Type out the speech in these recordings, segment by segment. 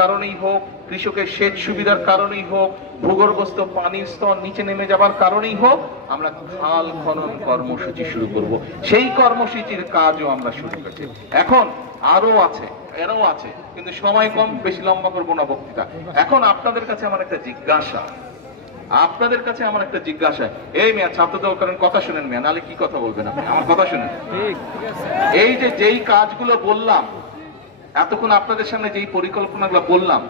কারণেই হোক, কৃষকের সেচ সুবিধার কারণেই হোক, ভূগর্ভস্থ পানির স্তর নিচে নেমে যাবার কারণেই হোক, আমরা খাল খনন কর্মসূচি শুরু করব। সেই কর্মসূচির কাজও আমরা শুরু করছি। এখন আরো আছে, এরও আছে, কিন্তু সময় কম, বেশি লম্বা করবো না বক্তৃতা। এখন আপনাদের কাছে আমার একটা জিজ্ঞাসা, এই মেয়া ছাত্র দল করেন, কথা শুনেন মেয়া, নাহলে কি কথা বলবেন আপনি, আমার কথা শুনেন। এই যে যেই কাজগুলো বললাম এতক্ষণ, আপনাদের সামনে যেই পরিকল্পনাগুলো বললাম,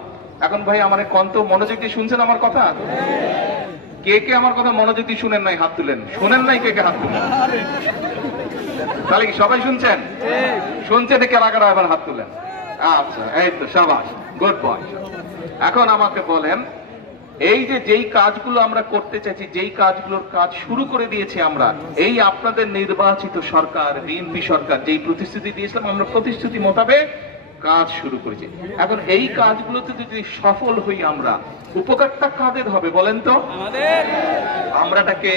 এখন ভাই আমার কন্ত মনোযোগ দিয়ে শুনছেন আমার কথা? কে কে আমার কথা মনোযোগ দিয়ে শুনেন নাই হাত তুলেন, শুনেন নাই কে কে হাত তুলেন? তাহলে কি সবাই শুনছেন? শুনছে দেখে কারা এবার হাত তুলেন। আচ্ছা, এই তো সাবাস, গুড বয়। এখন আমাকে বলেন, এই যে যেই কাজগুলো আমরা করতে চাইছি, যেই কাজগুলোর কাজ শুরু করে দিয়েছি আমরা, এই আপনাদের নির্বাচিত সরকার, বিএনপি সরকার যেই প্রতিশ্রুতি দিয়েছিলাম, আমরা প্রতিশ্রুতি মোতাবেক কাজ শুরু করেছি। এখন এই কাজগুলোতে যদি সফল হই আমরা, উপকারটা কাদের হবে বলেন তো? আমরাটাকে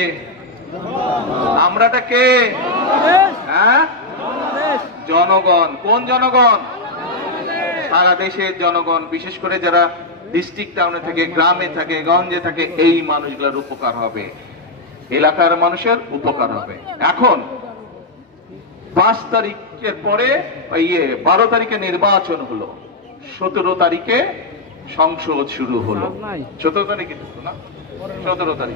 হ্যাঁ, জনগণ। কোন জনগণ? সারা দেশের জনগণ, বিশেষ করে যারা ডিস্ট্রিক্ট টাউনে থাকে, গ্রামে থাকে, গঞ্জে থাকে, এই মানুষগুলোর উপকার হবে, এলাকার মানুষের উপকার হবে। এখন 5 তারিখের পরে 12 তারিখে নির্বাচন হলো, 17 তারিখে সংসদ শুরু হলো। 17 তারিখে না, 17 তারিখ